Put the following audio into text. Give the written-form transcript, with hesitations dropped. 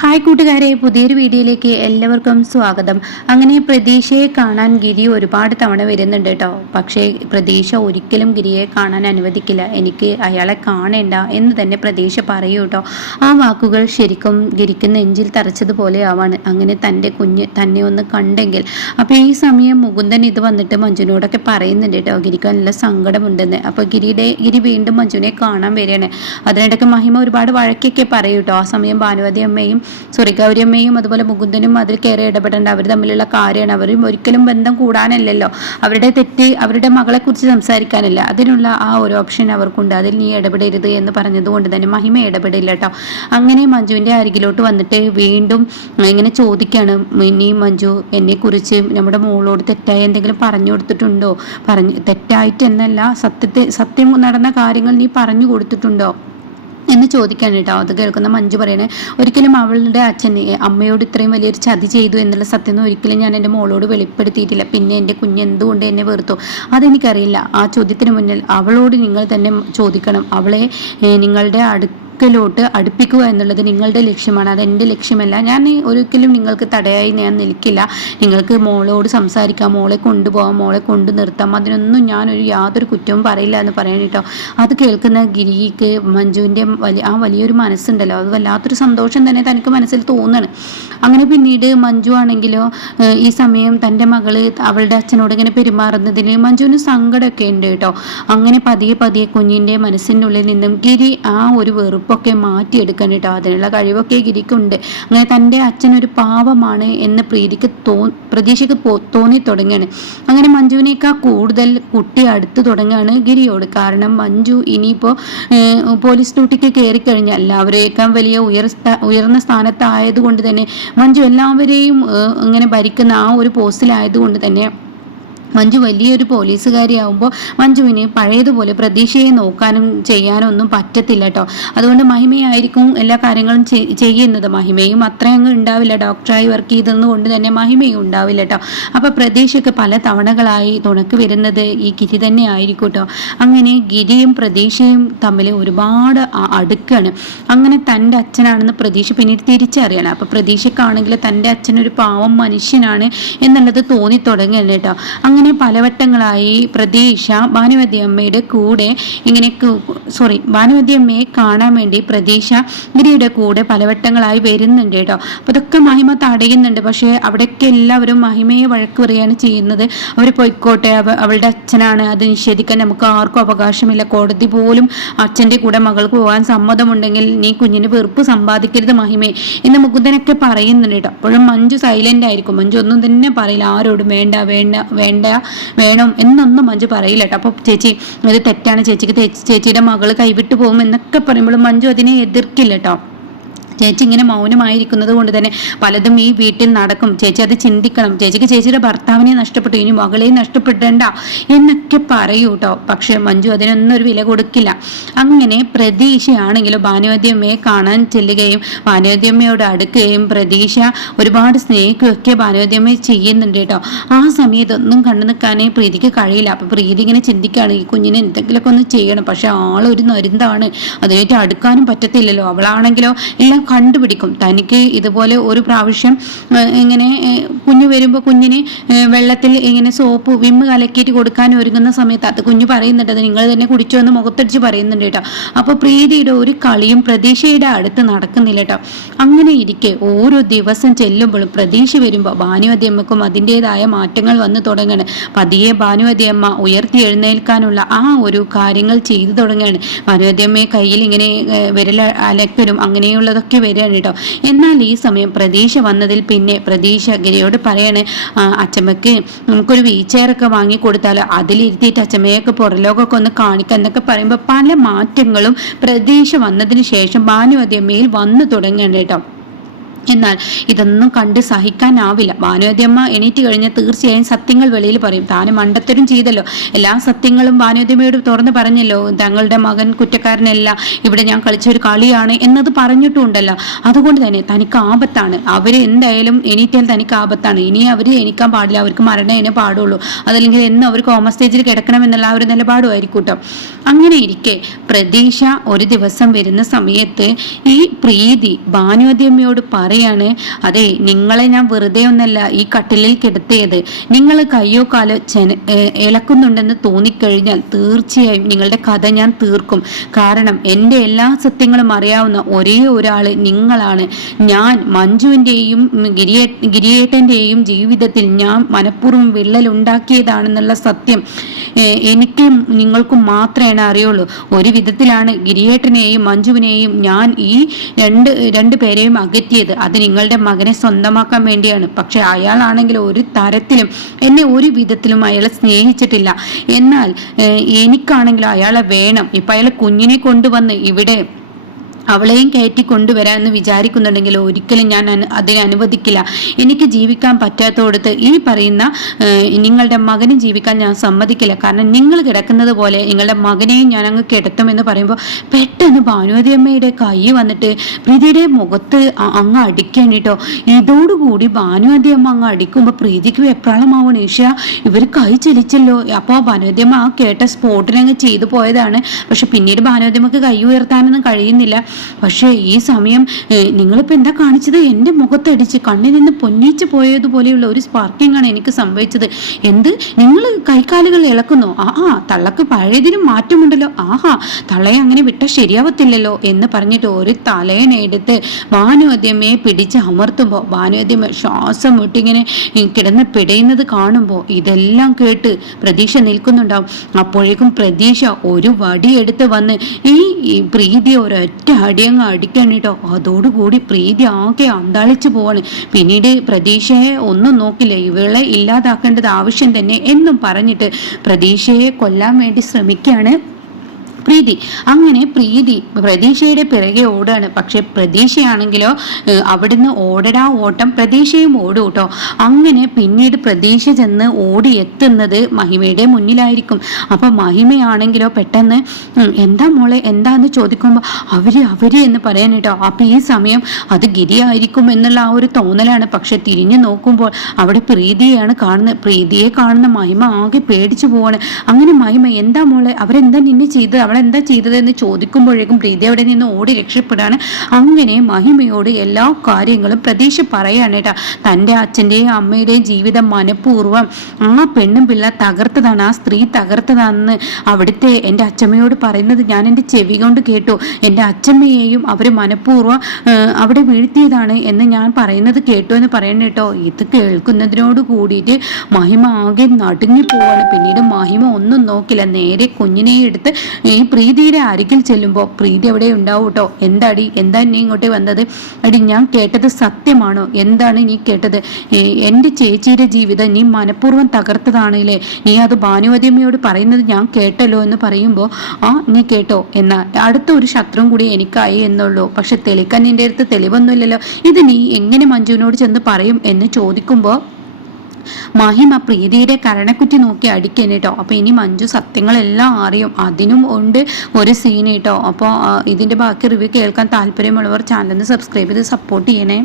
Hi കൂട്ടുകാരെ, പുതിയൊരു വീഡിയോയിലേക്ക് എല്ലാവർക്കും സ്വാഗതം. അങ്ങനെ പ്രതീക്ഷയെ കാണാൻ ഗിരി ഒരുപാട് തവണ വരുന്നുണ്ട് കേട്ടോ. പക്ഷേ പ്രതീക്ഷ ഒരിക്കലും ഗിരിയെ കാണാൻ അനുവദിക്കില്ല. എനിക്ക് അയാളെ കാണേണ്ട എന്ന് തന്നെ പ്രതീക്ഷ പറയൂ കേട്ടോ. ആ വാക്കുകൾ ശരിക്കും ഗിരിക്ക് നെഞ്ചിൽ തറച്ചതുപോലെ ആവാണ്. അങ്ങനെ തൻ്റെ കുഞ്ഞ് തന്നെ ഒന്ന് കണ്ടെങ്കിൽ. അപ്പോൾ ഈ സമയം മുകുന്ദൻ ഇത് വന്നിട്ട് മഞ്ജുവിനോടൊക്കെ പറയുന്നുണ്ട് കേട്ടോ, ഗിരിക്ക് നല്ല സങ്കടമുണ്ടെന്ന്. അപ്പോൾ ഗിരി വീണ്ടും മഞ്ജുവിനെ കാണാൻ വരികയാണ്. അതിനിടയ്ക്ക് മഹിമ ഒരുപാട് വഴക്കൊക്കെ പറയൂ കേട്ടോ. ആ സമയം ഭാനുവതി അമ്മയും ഗൗരിയമ്മയും അതുപോലെ മുകുന്ദനും അതിൽ കയറി ഇടപെടേണ്ട. അവർ തമ്മിലുള്ള കാര്യമാണ്. അവർ ഒരിക്കലും ബന്ധം കൂടാനല്ലല്ലോ, അവരുടെ തെറ്റ് അവരുടെ മകളെ കുറിച്ച് സംസാരിക്കാനല്ല. അതിനുള്ള ആ ഒരു ഓപ്ഷൻ അവർക്കുണ്ട്. അതിൽ നീ ഇടപെടരുത് എന്ന് പറഞ്ഞതുകൊണ്ട് തന്നെ മഹിമ ഇടപെടില്ല കേട്ടോ. അങ്ങനെ മഞ്ജുവിൻ്റെ അരികിലോട്ട് വന്നിട്ട് വീണ്ടും ഇങ്ങനെ ചോദിക്കുകയാണ്, ഇനി മഞ്ജു എന്നെക്കുറിച്ച് നമ്മുടെ മോളോട് തെറ്റായി എന്തെങ്കിലും പറഞ്ഞു കൊടുത്തിട്ടുണ്ടോ? തെറ്റായിട്ട് എന്നല്ല, സത്യം നടന്ന കാര്യങ്ങൾ നീ പറഞ്ഞു കൊടുത്തിട്ടുണ്ടോ എന്ന് ചോദിക്കാൻ കേട്ടോ. അത് കേൾക്കുന്ന മഞ്ജു പറയണേ, ഒരിക്കലും അവളുടെ അച്ഛൻ അമ്മയോട് ഇത്രയും വലിയൊരു ചതി ചെയ്തു എന്നുള്ള സത്യം ഒരിക്കലും ഞാൻ എൻ്റെ മോളോട് വെളിപ്പെടുത്തിയിട്ടില്ല. പിന്നെ എൻ്റെ കുഞ്ഞ് എന്തുകൊണ്ട് എന്നെ വെറുത്തു അതെനിക്കറിയില്ല. ആ ചോദ്യത്തിന് മുന്നിൽ അവളോട് നിങ്ങൾ തന്നെ ചോദിക്കണം. അവളെ നിങ്ങളുടെ ോട്ട് അടുപ്പിക്കുക എന്നുള്ളത് നിങ്ങളുടെ ലക്ഷ്യമാണ്, അതെൻ്റെ ലക്ഷ്യമല്ല. ഞാൻ ഒരിക്കലും നിങ്ങൾക്ക് തടയായി ഞാൻ നിൽക്കില്ല. നിങ്ങൾക്ക് മോളോട് സംസാരിക്കാം, മോളെ കൊണ്ടുപോകാം, മോളെ കൊണ്ടു നിർത്താം, അതിനൊന്നും ഞാനൊരു യാതൊരു കുറ്റവും പറയില്ല എന്ന് പറയാൻ കേട്ടോ. അത് കേൾക്കുന്ന ഗിരിക്ക് മഞ്ജുവിൻ്റെ വലിയൊരു മനസ്സുണ്ടല്ലോ, അത് വല്ലാത്തൊരു സന്തോഷം തന്നെ തനിക്ക് മനസ്സിൽ തോന്നുകയാണ്. അങ്ങനെ പിന്നീട് മഞ്ജു ആണെങ്കിലോ ഈ സമയം തൻ്റെ മകള് അവളുടെ അച്ഛനോട് ഇങ്ങനെ പെരുമാറുന്നതിന് മഞ്ജുവിന് സങ്കടമൊക്കെ ഉണ്ട് കേട്ടോ. അങ്ങനെ പതിയെ കുഞ്ഞിൻ്റെ മനസ്സിൻ്റെ ഉള്ളിൽ നിന്നും ഗിരി ആ ഒരു വെറുപ്പൊക്കെ മാറ്റിയെടുക്കാൻ കേട്ടോ. അതിനുള്ള കഴിവൊക്കെ ഗിരിക്കുണ്ട്. അങ്ങനെ തൻ്റെ അച്ഛനൊരു പാവമാണ് എന്ന് പ്രതീക്ഷയ്ക്ക് തോന്നി തുടങ്ങുകയാണ്. അങ്ങനെ മഞ്ജുവിനേക്കാൾ കൂടുതൽ കുട്ടി അടുത്ത് തുടങ്ങുകയാണ് ഗിരിയോട്. കാരണം മഞ്ജു ഇനിയിപ്പോൾ പോലീസ് ഡ്യൂട്ടിക്ക് കയറിക്കഴിഞ്ഞാൽ എല്ലാവരേക്കാൾ വലിയ ഉയർന്ന സ്ഥാനത്തായതുകൊണ്ട് തന്നെ മഞ്ജു എല്ലാവരെയും ഇങ്ങനെ ഭരിക്കുന്ന ആ ഒരു പോസ്റ്റിലായതുകൊണ്ട് തന്നെ മഞ്ജു വലിയൊരു പോലീസുകാരിയാവുമ്പോൾ മഞ്ജുവിന് പഴയതുപോലെ പ്രതീക്ഷയെ നോക്കാനും ചെയ്യാനും ഒന്നും പറ്റത്തില്ല കേട്ടോ. അതുകൊണ്ട് മഹിമയായിരിക്കും എല്ലാ കാര്യങ്ങളും ചെയ്യുന്നത്. മഹിമയും അത്രയങ്ങ് ഉണ്ടാവില്ല, ഡോക്ടറായി വർക്ക് ചെയ്തത് കൊണ്ട് തന്നെ മഹിമയും ഉണ്ടാവില്ല കേട്ടോ. അപ്പോൾ പ്രതീക്ഷയ്ക്ക് പല തവണകളായി തുണക്ക് വരുന്നത് ഈ ഗിരി തന്നെ ആയിരിക്കും കേട്ടോ. അങ്ങനെ ഗിരിയും പ്രതീക്ഷയും തമ്മിൽ ഒരുപാട് അടുക്കാണ്. അങ്ങനെ തൻ്റെ അച്ഛനാണെന്ന് പ്രതീക്ഷ പിന്നീട് തിരിച്ചറിയണം. അപ്പോൾ പ്രതീക്ഷക്കാണെങ്കിൽ തൻ്റെ അച്ഛനൊരു പാവം മനുഷ്യനാണ് എന്നുള്ളത് തോന്നി തുടങ്ങുകയാണ് കേട്ടോ. അങ്ങനെ പലവട്ടങ്ങളായി പ്രതീക്ഷ ഭാനുവതി അമ്മയുടെ കൂടെ ഭാനുവതി അമ്മയെ കാണാൻ വേണ്ടി പ്രതീക്ഷ ഗിരിയുടെ കൂടെ പലവട്ടങ്ങളായി വരുന്നുണ്ട് കേട്ടോ. അപ്പോൾ ഇതൊക്കെ മഹിമ തടയുന്നുണ്ട്. പക്ഷേ അവിടെയൊക്കെ എല്ലാവരും മഹിമയെ വഴക്ക് പറയുകയാണ് ചെയ്യുന്നത്. അവർ പൊയ്ക്കോട്ടെ, അവളുടെ അച്ഛനാണ്, അത് നിഷേധിക്കാൻ നമുക്ക് ആർക്കും അവകാശമില്ല. കോടതി പോലും അച്ഛൻ്റെ കൂടെ മകൾക്ക് പോകാൻ സമ്മതമുണ്ടെങ്കിൽ നീ കുഞ്ഞിന് വെറുപ്പ് സമ്പാദിക്കരുത് മഹിമയെ എന്ന് മുകുന്ദനൊക്കെ പറയുന്നുണ്ട് കേട്ടോ. അപ്പോഴും മഞ്ജു സൈലന്റ് ആയിരിക്കും. മഞ്ജു ഒന്നും തന്നെ പറയില്ല, ആരോടും വേണ്ട വേണം എന്നൊന്നും മഞ്ജു പറയില്ല കേട്ടോ. അപ്പോൾ ചേച്ചി ഇത് തെറ്റാണ്, ചേച്ചിയുടെ മകള് കൈവിട്ടു പോകും എന്നൊക്കെ പറയുമ്പോഴും മഞ്ജു അതിനെ എതിർക്കില്ല കേട്ടോ. ചേച്ചി ഇങ്ങനെ മൗനമായിരിക്കുന്നത് കൊണ്ട് തന്നെ പലതും ഈ വീട്ടിൽ നടക്കും. ചേച്ചി അത് ചിന്തിക്കണം. ചേച്ചിക്ക് ചേച്ചിയുടെ ഭർത്താവിനെ നഷ്ടപ്പെട്ടു, ഇനി മകളെ നഷ്ടപ്പെടേണ്ട എന്നൊക്കെ പറയൂ കേട്ടോ. പക്ഷെ മഞ്ജു അതിനൊന്നും ഒരു വില കൊടുക്കില്ല. അങ്ങനെ പ്രതീക്ഷയാണെങ്കിലും ഭാനുവതി അമ്മയെ കാണാൻ ചെല്ലുകയും ഭാനുവതി അമ്മയോട് അടുക്കുകയും പ്രതീക്ഷ ഒരുപാട് സ്നേഹിക്കുകയൊക്കെ ഭാനുവതി അമ്മയെ ചെയ്യുന്നുണ്ട് കേട്ടോ. ആ സമയത്തൊന്നും കണ്ടു നിൽക്കാനേ പ്രീതിക്ക് കഴിയില്ല. അപ്പം പ്രീതി ഇങ്ങനെ ചിന്തിക്കുകയാണ്, ഈ കുഞ്ഞിനെ എന്തെങ്കിലുമൊക്കെ ഒന്ന് ചെയ്യണം. പക്ഷെ ആളൊരു നരുന്താണ്, അതിനായിട്ട് അടുക്കാനും പറ്റത്തില്ലല്ലോ. അവളാണെങ്കിലോ എല്ലാം കണ്ടുപിടിക്കും. തനിക്ക് ഇതുപോലെ ഒരു പ്രാവശ്യം ഇങ്ങനെ കുഞ്ഞു വരുമ്പോൾ കുഞ്ഞിന് വെള്ളത്തിൽ ഇങ്ങനെ സോപ്പ് വിമ്മ് കലക്കിയിട്ട് കൊടുക്കാൻ ഒരുങ്ങുന്ന സമയത്ത് അത് കുഞ്ഞു പറയുന്നുണ്ട്, അത് നിങ്ങൾ തന്നെ കുടിച്ചോ എന്ന് മുഖത്തടിച്ച് പറയുന്നുണ്ട് കേട്ടോ. അപ്പോൾ പ്രീതിയുടെ ഒരു കളിയും പ്രതീക്ഷയുടെ അടുത്ത് നടക്കുന്നില്ല കേട്ടോ. അങ്ങനെ ഇരിക്കെ ഓരോ ദിവസം ചെല്ലുമ്പോഴും പ്രതീക്ഷ വരുമ്പോൾ ഭാനുവതി അമ്മക്കും അതിൻ്റെതായ മാറ്റങ്ങൾ വന്നു തുടങ്ങുകയാണ്. പതിയെ ഭാനുവതി അമ്മ ഉയർത്തി എഴുന്നേൽക്കാനുള്ള ആ ഒരു കാര്യങ്ങൾ ചെയ്തു തുടങ്ങുകയാണ്. ഭാനുവതി അമ്മയെ കയ്യിൽ ഇങ്ങനെ വിരൽ അലക്കലും അങ്ങനെയുള്ളതൊക്കെ വരികയാണ് കേട്ടോ. എന്നാൽ ഈ സമയം പ്രതീക്ഷ വന്നതിൽ പിന്നെ പ്രതീക്ഷ ഗിരിയോട് പറയാണ്, അച്ചമ്മക്ക് നമുക്കൊരു വീൽ ചെയറൊക്കെ വാങ്ങി കൊടുത്താലോ, അതിലിരുത്തിയിട്ട് അച്ചമ്മയൊക്കെ പുറലോകമൊക്കെ ഒന്ന് കാണിക്കുക എന്നൊക്കെ പറയുമ്പോൾ പല മാറ്റങ്ങളും പ്രതീക്ഷ വന്നതിന് ശേഷം ഭാനുവതി അമ്മയിൽ വന്നു തുടങ്ങുകയാണ് കേട്ടോ. എന്നാൽ ഇതൊന്നും കണ്ട് സഹിക്കാനാവില്ല. ഭാനുവതിയമ്മ എണീറ്റ് കഴിഞ്ഞ് തീർച്ചയായും സത്യങ്ങൾ വെളിയിൽ പറയും. താനും മണ്ടത്തരം ചെയ്തല്ലോ, എല്ലാ സത്യങ്ങളും ഭാനുവതിയമ്മയോട് തുറന്ന് പറഞ്ഞല്ലോ. തങ്ങളുടെ മകൻ കുറ്റക്കാരനല്ല, ഇവിടെ ഞാൻ കളിച്ച ഒരു കളിയാണ് എന്നത് പറഞ്ഞിട്ടുണ്ടല്ലോ. അതുകൊണ്ട് തന്നെ തനിക്ക് ആപത്താണ്. അവര് എന്തായാലും എണീറ്റാൽ തനിക്ക് ആപത്താണ്. ഇനി അവര് എണീക്കാൻ പാടില്ല, അവർക്ക് മരണേനെ പാടുള്ളൂ, അതല്ലെങ്കിൽ എന്നും അവർ കോമ സ്റ്റേജിൽ കിടക്കണം എന്നുള്ള ആ ഒരു നിലപാടുമായിരിക്കും കേട്ടോ. അങ്ങനെ ഇരിക്കെ പ്രതീക്ഷ ഒരു ദിവസം വരുന്ന സമയത്ത് ഈ പ്രീതി ഭാനുവതിയമ്മയോട് പറയാണ്, അതെ, നിങ്ങളെ ഞാൻ വെറുതെ ഒന്നല്ല ഈ കട്ടിലിൽ കിടത്തിയത്. നിങ്ങൾ കയ്യോ കാലോ ഇളക്കുന്നുണ്ടെന്ന് തോന്നിക്കഴിഞ്ഞാൽ തീർച്ചയായും നിങ്ങളുടെ കഥ ഞാൻ തീർക്കും. കാരണം എൻ്റെ എല്ലാ സത്യങ്ങളും അറിയാവുന്ന ഒരേ ഒരാള് നിങ്ങളാണ്. ഞാൻ മഞ്ജുവിൻ്റെയും ഗിരിയേട്ടൻ്റെയും ജീവിതത്തിൽ ഞാൻ മനഃപൂർവ്വം വിള്ളലുണ്ടാക്കിയതാണെന്നുള്ള സത്യം എനിക്കും നിങ്ങൾക്കും മാത്രമേ അറിയുള്ളൂ. ഒരു വിധത്തിലാണ് ഗിരിയേട്ടനെയും മഞ്ജുവിനെയും ഞാൻ ഈ രണ്ട് പേരെയും അകറ്റിയത്. അത് നിങ്ങളുടെ മകനെ സ്വന്തമാക്കാൻ വേണ്ടിയാണ്. പക്ഷെ അയാളാണെങ്കിൽ ഒരു തരത്തിലും എന്നെ ഒരു വിധത്തിലും അയാളെ സ്നേഹിച്ചിട്ടില്ല. എന്നാൽ എനിക്കാണെങ്കിലും അയാളെ വേണം. ഇപ്പം അയാളെ കുഞ്ഞിനെ കൊണ്ടുവന്ന് ഇവിടെ അവളെയും കയറ്റി കൊണ്ടുവരാമെന്ന് വിചാരിക്കുന്നുണ്ടെങ്കിൽ ഒരിക്കലും ഞാൻ അതിനെ അനുവദിക്കില്ല. എനിക്ക് ജീവിക്കാൻ പറ്റാത്തോടത്ത് ഈ പറയുന്ന നിങ്ങളുടെ മകനും ജീവിക്കാൻ ഞാൻ സമ്മതിക്കില്ല. കാരണം നിങ്ങൾ കിടക്കുന്നത് പോലെ നിങ്ങളുടെ മകനെയും ഞാൻ അങ്ങ് കിടത്തുമെന്ന് പറയുമ്പോൾ പെട്ടെന്ന് ഭാനുവതിയമ്മയുടെ കൈ വന്നിട്ട് പ്രീതിയുടെ മുഖത്ത് അങ്ങ് അടിക്കാൻ കേട്ടോ. ഇതോടുകൂടി ഭാനുവതിയമ്മ അങ്ങ് അടിക്കുമ്പോൾ പ്രീതിക്ക് വെപ്രാളമാവണം. ഈശ്വര, ഇവർ കൈ ചലിച്ചല്ലോ. അപ്പോൾ ഭാനുവതിയമ്മ ആ കേട്ട സ്പോട്ടിലങ്ങ് ചെയ്തു പോയതാണ്. പക്ഷെ പിന്നീട് ഭാനുവതിയമ്മക്ക് കൈ ഉയർത്താനൊന്നും കഴിയുന്നില്ല. പക്ഷേ ഈ സമയം നിങ്ങളിപ്പോൾ എന്താ കാണിച്ചത്? എൻ്റെ മുഖത്തടിച്ച് കണ്ണിൽ നിന്ന് പൊന്നിച്ച് പോയതുപോലെയുള്ള ഒരു സ്പാർക്കിംഗ് ആണ് എനിക്ക് സംഭവിച്ചത്. എന്ത്, നിങ്ങൾ കൈക്കാലുകൾ ഇളക്കുന്നോ? തള്ളക്ക് പഴയതിനും മാറ്റമുണ്ടല്ലോ. തള്ളയെ അങ്ങനെ വിട്ടാൽ ശരിയാവത്തില്ലല്ലോ എന്ന് പറഞ്ഞിട്ട് ഒരു തലയനെടുത്ത് ഭാനുവതിയമ്മയെ പിടിച്ച് അമർത്തുമ്പോൾ ഭാനുവതിയമ്മ ശ്വാസം വിട്ടിങ്ങനെ കിടന്ന് പിടയുന്നത് കാണുമ്പോൾ ഇതെല്ലാം കേട്ട് പ്രതീക്ഷ നിൽക്കുന്നുണ്ടാവും. അപ്പോഴേക്കും പ്രതീക്ഷ ഒരു വടിയെടുത്ത് വന്ന് ഈ പ്രീതി ഒരൊറ്റ അടിയങ്ങ് അടിക്കാൻ കേട്ടോ. അതോടുകൂടി പ്രീതി ആകെ അന്താളിച്ചു പോവാണ്. പിന്നീട് പ്രതീക്ഷയെ ഒന്നും നോക്കില്ല, ഇവളെ ഇല്ലാതാക്കേണ്ടത് ആവശ്യം തന്നെ എന്നും പറഞ്ഞിട്ട് പ്രതീക്ഷയെ കൊല്ലാൻ വേണ്ടി ശ്രമിക്കുകയാണ് പ്രീതി. അങ്ങനെ പ്രീതി പ്രതീക്ഷയുടെ പിറകെ ഓടുകയാണ്. പക്ഷെ പ്രതീക്ഷയാണെങ്കിലോ അവിടുന്ന് ഓടടാ ഓട്ടം പ്രതീക്ഷയും ഓടും കേട്ടോ. അങ്ങനെ പിന്നീട് പ്രതീക്ഷ ചെന്ന് ഓടി എത്തുന്നത് മഹിമയുടെ മുന്നിലായിരിക്കും. അപ്പൊ മഹിമയാണെങ്കിലോ പെട്ടെന്ന് എന്താ മോളെ എന്താന്ന് ചോദിക്കുമ്പോൾ അവര് എന്ന് പറയാൻ കേട്ടോ. അപ്പൊ ഈ സമയം അത് ഗിരിയായിരിക്കും എന്നുള്ള ആ ഒരു തോന്നലാണ്. പക്ഷെ തിരിഞ്ഞു നോക്കുമ്പോൾ അവിടെ പ്രീതിയെയാണ് കാണുന്നത്. പ്രീതിയെ കാണുന്ന മഹിമ ആകെ പേടിച്ചു പോവാണ്. അങ്ങനെ മഹിമ എന്താ മോളെ, അവരെന്താ നിന്നെ ചെയ്തത്, അവളെന്താ ചെയ്തതെന്ന് ചോദിക്കുമ്പോഴേക്കും പ്രീതി അവിടെ നിന്ന് ഓടി രക്ഷപ്പെടാണ്. അങ്ങനെ മഹിമയോട് എല്ലാ കാര്യങ്ങളും പ്രതീക്ഷ പറയാണ് കേട്ടാ. തൻ്റെ അച്ഛൻ്റെയും അമ്മയുടെയും ജീവിതം മനഃപൂർവ്വം ആ പെണ്ണും പിള്ള തകർത്തതാണ്, ആ സ്ത്രീ തകർത്തതാണെന്ന് അവിടുത്തെ എൻ്റെ അച്ഛമ്മയോട് പറയുന്നത് ഞാൻ എൻ്റെ ചെവി കൊണ്ട് കേട്ടു. എൻ്റെ അച്ഛമ്മയെയും അവർ മനഃപൂർവ്വം അവിടെ വീഴ്ത്തിയതാണ് എന്ന് ഞാൻ പറയുന്നത് കേട്ടു എന്ന് പറയണം കേട്ടോ. ഇത് കേൾക്കുന്നതിനോട് കൂടിയിട്ട് മഹിമ ആകെ നടുങ്ങി പോവാണ്. പിന്നീട് മഹിമ ഒന്നും നോക്കില്ല, നേരെ കുഞ്ഞിനെ എടുത്ത് ഈ പ്രീതിയുടെ അരികിൽ ചെല്ലുമ്പോൾ പ്രീതി അവിടെ ഉണ്ടാവും കേട്ടോ. എന്താടി, എന്താ നീ ഇങ്ങോട്ട് വന്നത്? അടി, ഞാൻ കേട്ടത് സത്യമാണോ? എന്താണ് നീ കേട്ടത്? എൻ്റെ ചേച്ചിയുടെ ജീവിതം നീ മനഃപൂർവ്വം തകർത്തതാണല്ലേ, നീ അത് ഭാനുവതിയമ്മയോട് പറയുന്നത് ഞാൻ കേട്ടല്ലോ എന്ന് പറയുമ്പോൾ നീ കേട്ടോ, എന്നാൽ അടുത്ത ഒരു ശത്രുവും കൂടി എനിക്കായി എന്നുള്ളൂ. പക്ഷെ തെളിക്കാൻ നിൻ്റെ അടുത്ത് തെളിവൊന്നുമില്ലല്ലോ, ഇത് നീ എങ്ങനെ മഞ്ജുവിനോട് ചെന്ന് പറയും എന്ന് ചോദിക്കുമ്പോൾ മഹിമ പ്രീതിയുടെ കരണക്കുറ്റി നോക്കി അടിക്കാൻ കേട്ടോ. അപ്പൊ ഇനി മഞ്ജു സത്യങ്ങളെല്ലാം അറിയും. അതിനും ഉണ്ട് ഒരു സീൻ കേട്ടോ. അപ്പോൾ ഇതിന്റെ ബാക്കി റിവ്യൂ കേൾക്കാൻ താല്പര്യമുള്ളവർ ചാനലിന് സബ്സ്ക്രൈബ് ചെയ്ത് സപ്പോർട്ട് ചെയ്യണേ.